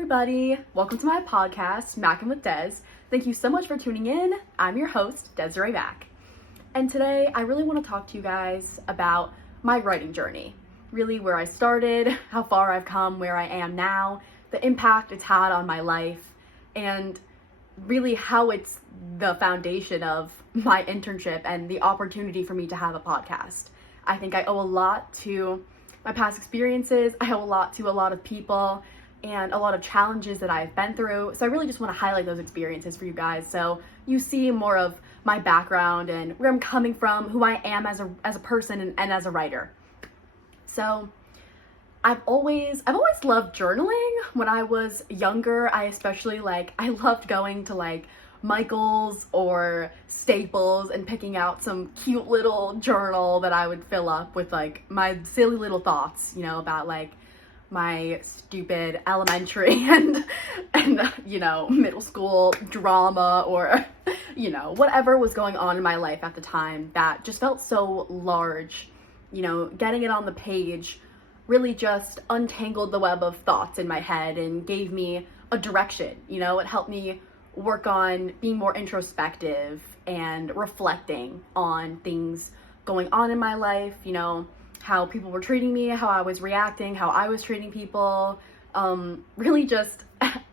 everybody. Welcome to my podcast, Mackin With Des. Thank you so much for tuning in. I'm your host, Desirae Mack. And today, I really want to talk to you guys about my writing journey. Really where I started, how far I've come, where I am now, the impact it's had on my life, and really how it's the foundation of my internship and the opportunity for me to have a podcast. I think I owe a lot to my past experiences. I owe a lot to a lot of people and a lot of challenges that I've been through. So I really just want to highlight those experiences for you guys so you see more of my background and where I'm coming from, who I am as a person and as a writer. So I've always loved journaling. When I was younger, I loved going to Michael's or Staples and picking out some cute little journal that I would fill up with my silly little thoughts, about my stupid elementary and middle school drama or whatever was going on in my life at the time that just felt so large. Getting it on the page really just untangled the web of thoughts in my head and gave me a direction. It helped me work on being more introspective and reflecting on things going on in my life, how people were treating me, how I was reacting, how I was treating people, really just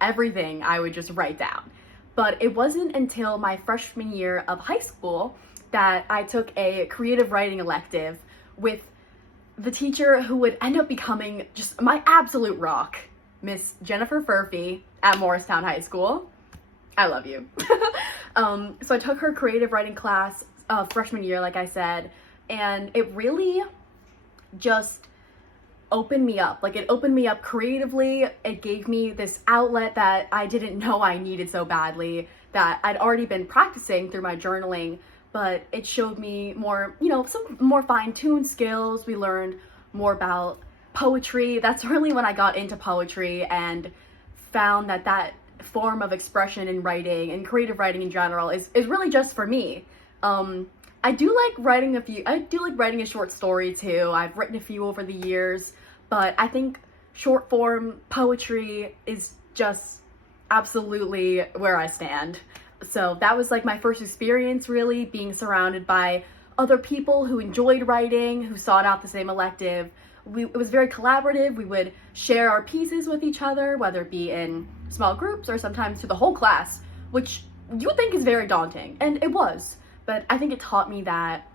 everything I would just write down. But it wasn't until my freshman year of high school that I took a creative writing elective with the teacher who would end up becoming just my absolute rock, Miss Jennifer Furphy at Morristown High School. I love you. So I took her creative writing class freshman year, like I said, and it really just opened me up. It opened me up creatively. It gave me this outlet that I didn't know I needed so badly, that I'd already been practicing through my journaling, but it showed me more, some more fine-tuned skills. We learned more about poetry. That's really when I got into poetry and found that form of expression in writing and creative writing in general is really just for me. I do like writing a short story too. I've written a few over the years, but I think short form poetry is just absolutely where I stand. So that was my first experience, really being surrounded by other people who enjoyed writing, who sought out the same elective. It was very collaborative. We would share our pieces with each other, whether it be in small groups or sometimes to the whole class, which you would think is very daunting, and it was. But I think it taught me that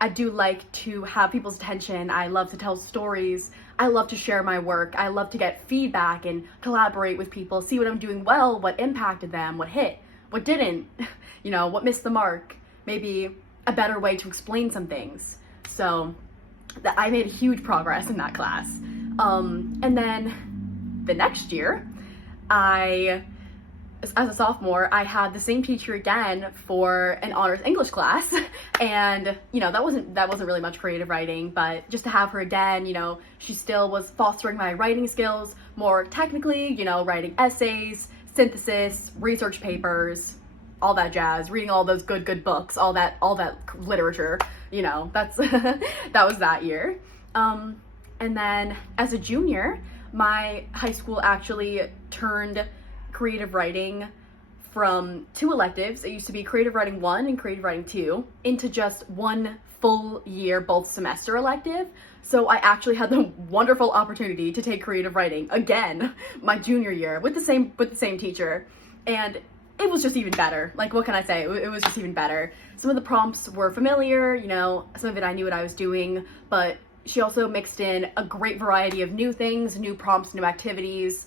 I do like to have people's attention. I love to tell stories. I love to share my work. I love to get feedback and collaborate with people, see what I'm doing well, what impacted them, what hit, what didn't, what missed the mark, maybe a better way to explain some things. So I made huge progress in that class. And then the next year, as a sophomore, I had the same teacher again for an honors English class, and that wasn't really much creative writing, but just to have her again, she still was fostering my writing skills more technically, writing essays, synthesis, research papers, all that jazz, reading all those good books, all that literature, that's that was that year. And then as a junior, my high school actually turned creative writing from 2 electives. It used to be creative writing 1 and creative writing 2 into just 1 full year, both semester elective. So I actually had the wonderful opportunity to take creative writing again my junior year with the same teacher, and it was just even better. What can I say? It was just even better. Some of the prompts were familiar, some of it I knew what I was doing, but she also mixed in a great variety of new things, new prompts, new activities.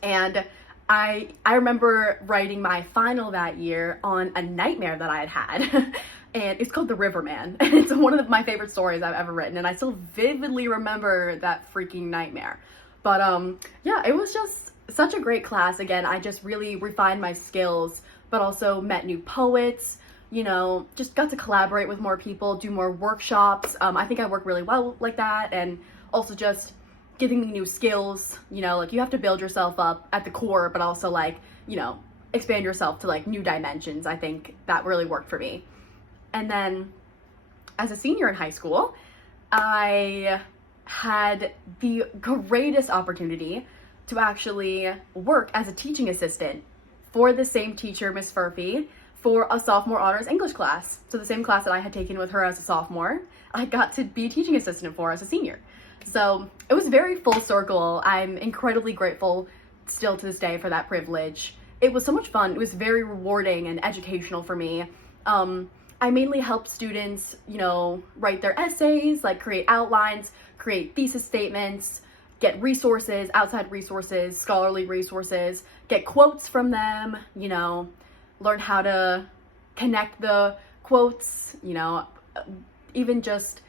And I remember writing my final that year on a nightmare that I had. And it's called The Riverman. And it's one of my favorite stories I've ever written. And I still vividly remember that freaking nightmare. But yeah, it was just such a great class. Again, I just really refined my skills, but also met new poets, just got to collaborate with more people, do more workshops. I think I work really well like that. And also just giving me new skills, you have to build yourself up at the core, but also expand yourself to new dimensions. I think that really worked for me. And then as a senior in high school, I had the greatest opportunity to actually work as a teaching assistant for the same teacher, Miss Furphy, for a sophomore honors English class. So the same class that I had taken with her as a sophomore, I got to be a teaching assistant for as a senior. So it was very full circle. I'm incredibly grateful still to this day for that privilege. It was so much fun. It was very rewarding and educational for me. I mainly helped students, write their essays, like create outlines, create thesis statements, get resources, outside resources, scholarly resources, get quotes from them, learn how to connect the quotes, even just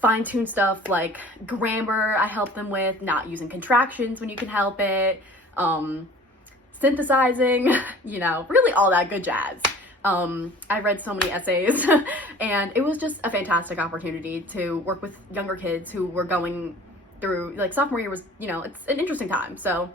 fine-tune stuff like grammar I help them with, not using contractions when you can help it, synthesizing, really all that good jazz. I read so many essays and it was just a fantastic opportunity to work with younger kids who were going through, like, sophomore year was, it's an interesting time. So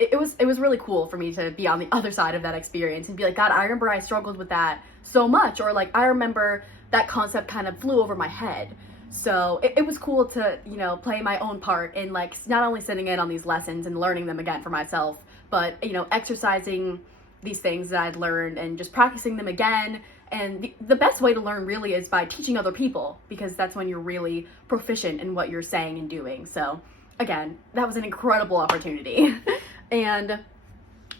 it was really cool for me to be on the other side of that experience and be like, God, I remember I struggled with that so much, or like, I remember that concept kind of flew over my head. So it was cool to, play my own part in, like, not only sitting in on these lessons and learning them again for myself, but, exercising these things that I'd learned and just practicing them again. And the best way to learn really is by teaching other people, because that's when you're really proficient in what you're saying and doing. So again, that was an incredible opportunity. And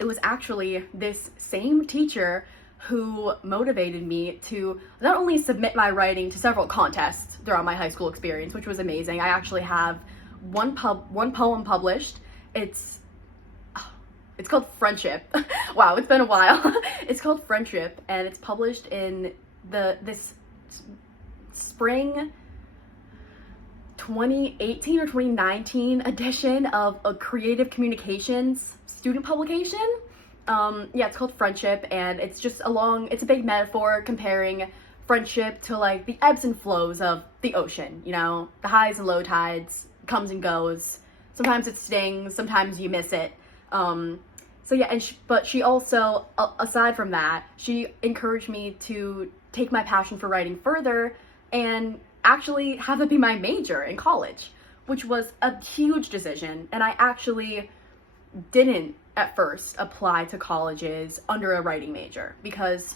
it was actually this same teacher who motivated me to not only submit my writing to several contests throughout my high school experience, which was amazing. I actually have one poem published. It's called Friendship. Wow, it's been a while. It's called Friendship, and it's published in this spring 2018 or 2019 edition of a creative communications student publication. It's called Friendship, and it's a big metaphor comparing friendship to, like, the ebbs and flows of the ocean, the highs and low tides, comes and goes. Sometimes it stings, sometimes you miss it. But she also, aside from that, she encouraged me to take my passion for writing further and actually have it be my major in college, which was a huge decision. And I actually didn't at first apply to colleges under a writing major because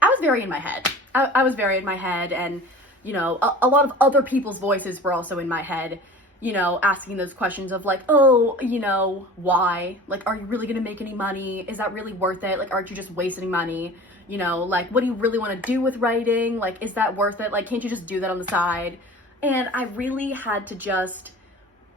I was very in my head. I was very in my head, and, a lot of other people's voices were also in my head, asking those questions of, like, oh, why? Like, are you really gonna make any money? Is that really worth it? Like, aren't you just wasting money? Like, what do you really want to do with writing? Like, is that worth it? Like, can't you just do that on the side? And I really had to just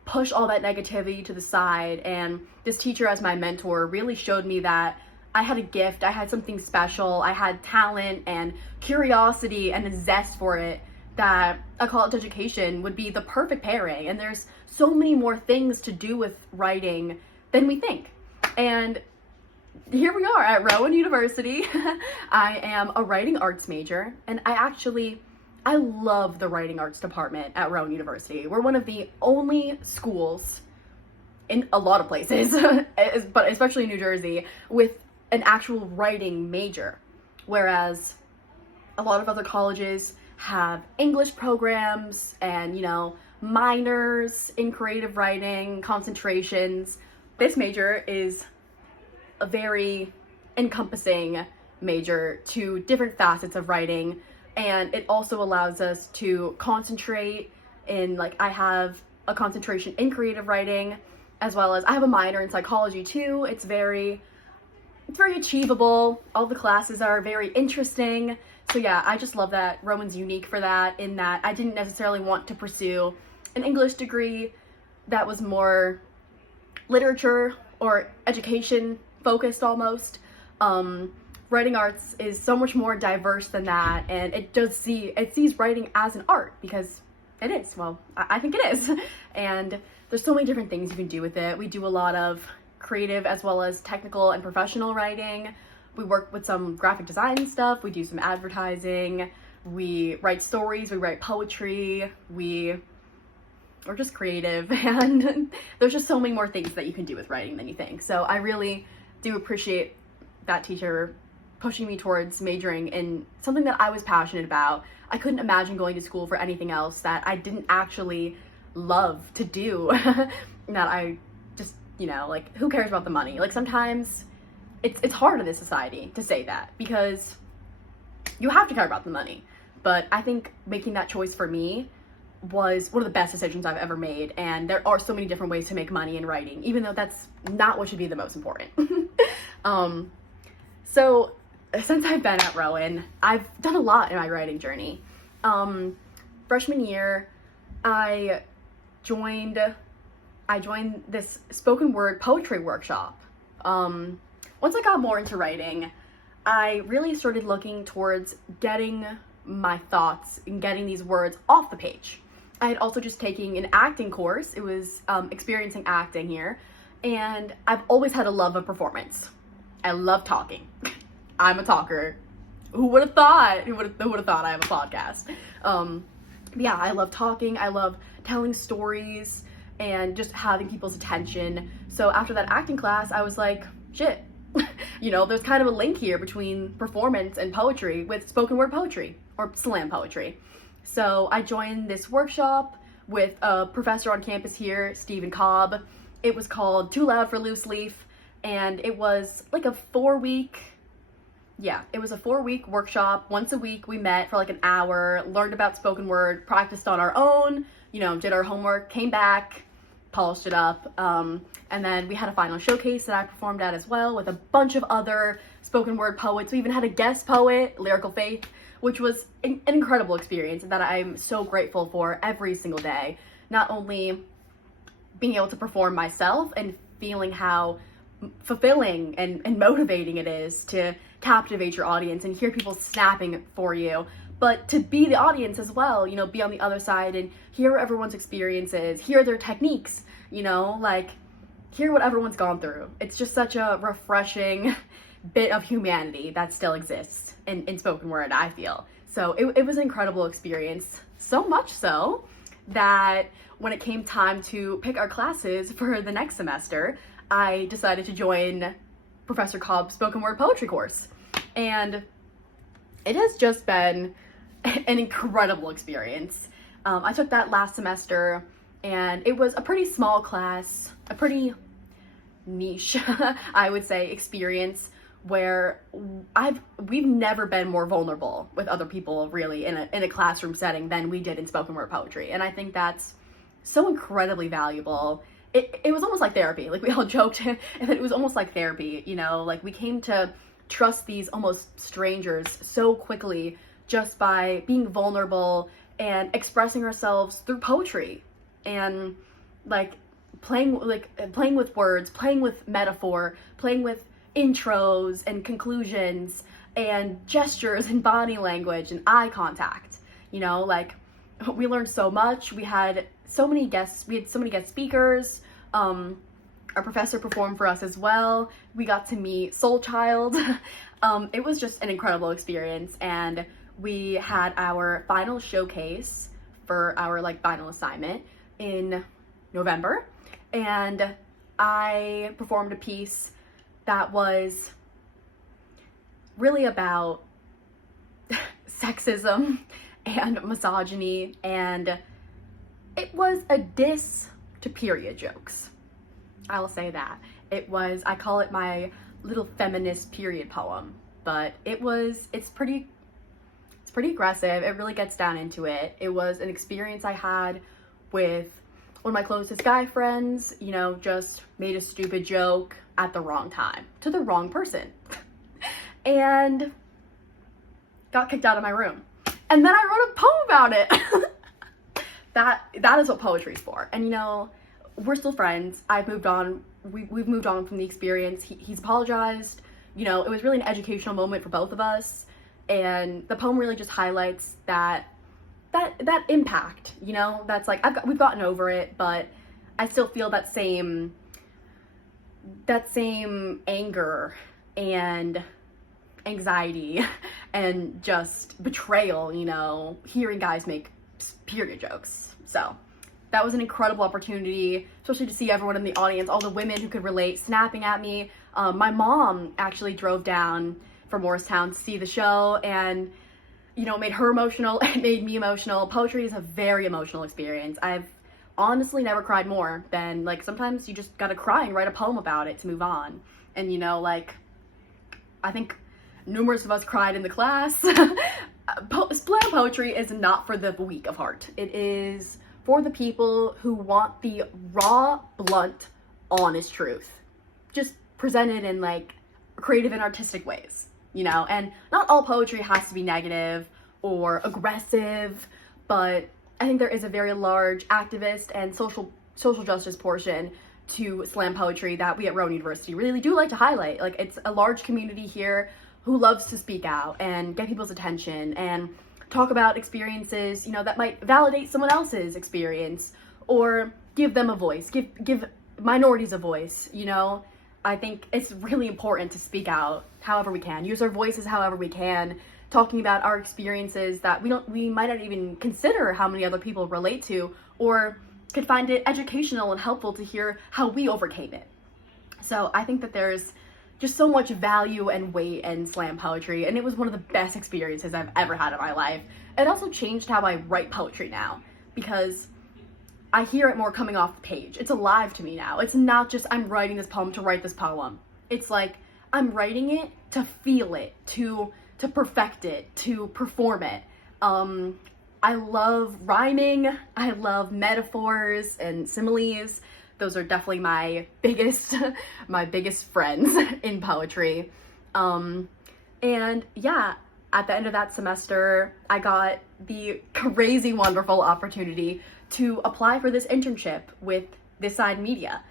push all that negativity to the side. And this teacher as my mentor really showed me that I had a gift, I had something special, I had talent and curiosity and a zest for it, that a college education would be the perfect pairing. And there's so many more things to do with writing than we think. And here we are at Rowan University. I am a writing arts major, and I love the writing arts department at Rowan University. We're one of the only schools in a lot of places, but especially in New Jersey, with an actual writing major. Whereas a lot of other colleges have English programs and, minors in creative writing, concentrations. This major is a very encompassing major to different facets of writing, and it also allows us to concentrate in, like, I have a concentration in creative writing, as well as I have a minor in psychology too. It's very achievable. All the classes are very interesting. So yeah, I just love that Rowan's unique for that, in that I didn't necessarily want to pursue an English degree that was more literature or education focused almost. Writing arts is so much more diverse than that, and it sees writing as an art, because it is. Well, I think it is. And there's so many different things you can do with it. We do a lot of creative as well as technical and professional writing. We work with some graphic design stuff. We do some advertising. We write stories. We write poetry. We're just creative, and there's just so many more things that you can do with writing than you think. So I really do appreciate that teacher pushing me towards majoring in something that I was passionate about. I couldn't imagine going to school for anything else that I didn't actually love to do, that I just, like, who cares about the money? Like, sometimes it's hard in this society to say that because you have to care about the money. But I think making that choice for me was one of the best decisions I've ever made. And there are so many different ways to make money in writing, even though that's not what should be the most important. So since I've been at Rowan, I've done a lot in my writing journey. Freshman year, I joined this spoken word poetry workshop. Once I got more into writing, I really started looking towards getting my thoughts and getting these words off the page. I had also just taken an acting course. It was experiencing acting here, and I've always had a love of performance. I love talking. I'm a talker. Who would have thought? Who would have thought I have a podcast? Yeah, I love talking. I love telling stories and just having people's attention. So after that acting class, I was like, shit. There's kind of a link here between performance and poetry with spoken word poetry or slam poetry. So I joined this workshop with a professor on campus here, Stephen Cobb. It was called Too Loud for Loose Leaf, and it was like a 4-week workshop. Once a week we met for like an hour, learned about spoken word, practiced on our own, did our homework, came back, polished it up, and then we had a final showcase that I performed at as well with a bunch of other spoken word poets. We even had a guest poet, Lyrical Faith, which was an incredible experience that I'm so grateful for every single day. Not only being able to perform myself and feeling how fulfilling and motivating it is to captivate your audience and hear people snapping for you, but to be the audience as well, be on the other side and hear everyone's experiences, hear their techniques, like hear what everyone's gone through. It's just such a refreshing bit of humanity that still exists in spoken word, I feel. So it was an incredible experience, so much so that when it came time to pick our classes for the next semester, I decided to join Professor Cobb's spoken word poetry course. And it has just been an incredible experience. I took that last semester, and it was a pretty small class, a pretty niche, I would say, experience where we've never been more vulnerable with other people really in a classroom setting than we did in spoken word poetry. And I think that's so incredibly valuable. It was almost like therapy. Like, we all joked and it was almost like therapy, like we came to trust these almost strangers so quickly just by being vulnerable and expressing ourselves through poetry and playing with words, playing with metaphor, playing with intros and conclusions and gestures and body language and eye contact. We learned so much. We had so many guest speakers. Our professor performed for us as well. We got to meet Soul Child. It was just an incredible experience, and we had our final showcase for our final assignment in November, and I performed a piece that was really about sexism and misogyny, and it was a diss to period jokes. I will say that. I call it my little feminist period poem, but it's pretty aggressive. It really gets down into it. It was an experience I had with one of my closest guy friends, just made a stupid joke at the wrong time to the wrong person and got kicked out of my room. And then I wrote a poem about it. That is what poetry's for. And we're still friends. I've moved on. We've moved on from the experience. He's apologized. It was really an educational moment for both of us. And the poem really just highlights that impact, that's we've gotten over it, but I still feel that same anger and anxiety and just betrayal, hearing guys make period jokes. So that was an incredible opportunity, especially to see everyone in the audience, all the women who could relate, snapping at me. My mom actually drove down from Morristown to see the show, and made her emotional. It made me emotional. Poetry is a very emotional experience. I've honestly never cried more than, like, sometimes you just gotta cry and write a poem about it to move on. And, you know, like, I think numerous of us cried in the class. Slam poetry is not for the weak of heart. It is for the people who want the raw, blunt, honest truth, just presented in, like, creative and artistic ways, you know. And not all poetry has to be negative or aggressive, but I think there is a very large activist and social justice portion to slam poetry that we at Rowan University really do like to highlight. Like, it's a large community here who loves to speak out and get people's attention and talk about experiences, you know, that might validate someone else's experience or give them a voice, give minorities a voice, you know. I think it's really important to speak out however we can, use our voices however we can, talking about our experiences that we might not even consider how many other people relate to, or could find it educational and helpful to hear how we overcame it. So I think that there's just so much value and weight in slam poetry, and it was one of the best experiences I've ever had in my life. It also changed how I write poetry now, because I hear it more coming off the page. It's alive to me now. It's not just I'm writing this poem to write this poem. It's like I'm writing it to feel it, to perfect it, to perform it. I love rhyming. I love metaphors and similes. Those are definitely my biggest friends in poetry. And yeah, at the end of that semester, I got the crazy wonderful opportunity to apply for this internship with Desirae Media,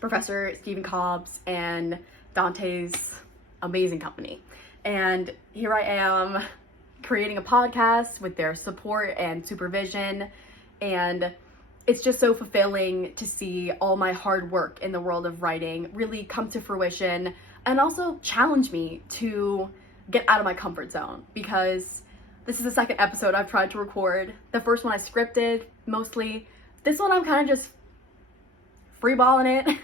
Professor Stephen Cobb's and Dante's amazing company. And here I am creating a podcast with their support and supervision, and it's just so fulfilling to see all my hard work in the world of writing really come to fruition, and also challenge me to get out of my comfort zone, because this is the second episode I've tried to record. The first one I scripted mostly. This one I'm kind of just freeballing it.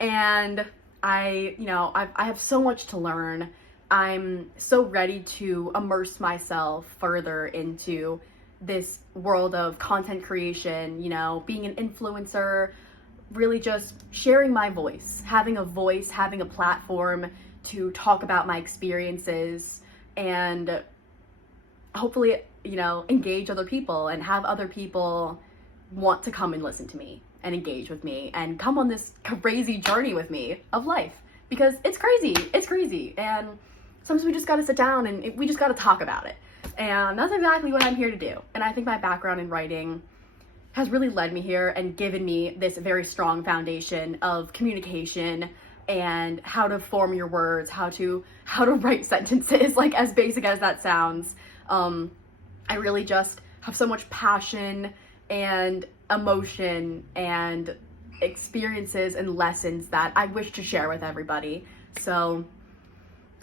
And I have so much to learn. I'm so ready to immerse myself further into this world of content creation, you know, being an influencer, really just sharing my voice, having a platform to talk about my experiences, and hopefully, you know, engage other people and have other people want to come and listen to me and engage with me and come on this crazy journey with me of life, because it's crazy. And sometimes we just got to sit down and we just got to talk about it. And that's exactly what I'm here to do. And I think my background in writing has really led me here and given me this very strong foundation of communication and how to form your words, how to write sentences, like, as basic as that sounds. I really just have so much passion and emotion and experiences and lessons that I wish to share with everybody. So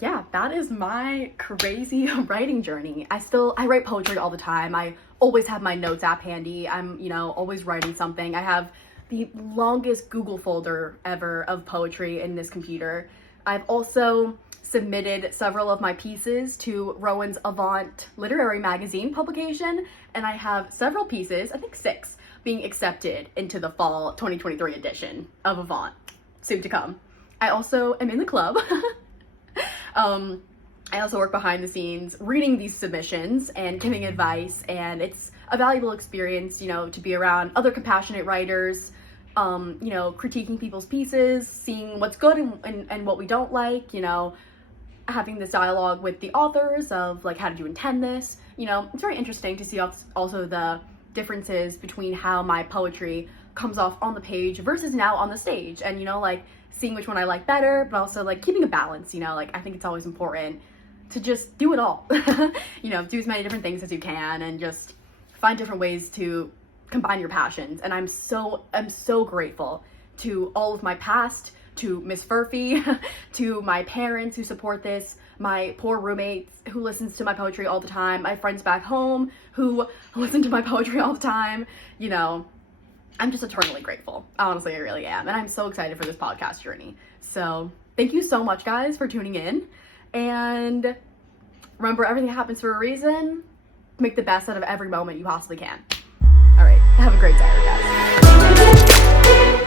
yeah, that is my crazy writing journey. I write poetry all the time. I always have my notes app handy. I'm, you know, always writing something. I have the longest Google folder ever of poetry in this computer. I've also submitted several of my pieces to Rowan's Avant literary magazine publication, and I have several pieces, I think 6, being accepted into the fall 2023 edition of Avant, soon to come. I also am in the club. I also work behind the scenes reading these submissions and giving advice, and it's a valuable experience, you know, to be around other compassionate writers, you know, critiquing people's pieces, seeing what's good and what we don't like, you know, having this dialogue with the authors of, like, how did you intend this? You know, it's very interesting to see also the differences between how my poetry comes off on the page versus now on the stage, and, you know, like, seeing which one I like better, but also, like, keeping a balance, you know, like, I think it's always important to just do it all, you know, do as many different things as you can and just find different ways to combine your passions. And I'm so grateful to all of my past, to Miss Furphy, to my parents who support this, my poor roommates who listens to my poetry all the time, my friends back home who listen to my poetry all the time. You know, I'm just eternally grateful. Honestly, I really am. And I'm so excited for this podcast journey. So thank you so much, guys, for tuning in. And remember, everything happens for a reason. Make the best out of every moment you possibly can. All right. Have a great day, guys.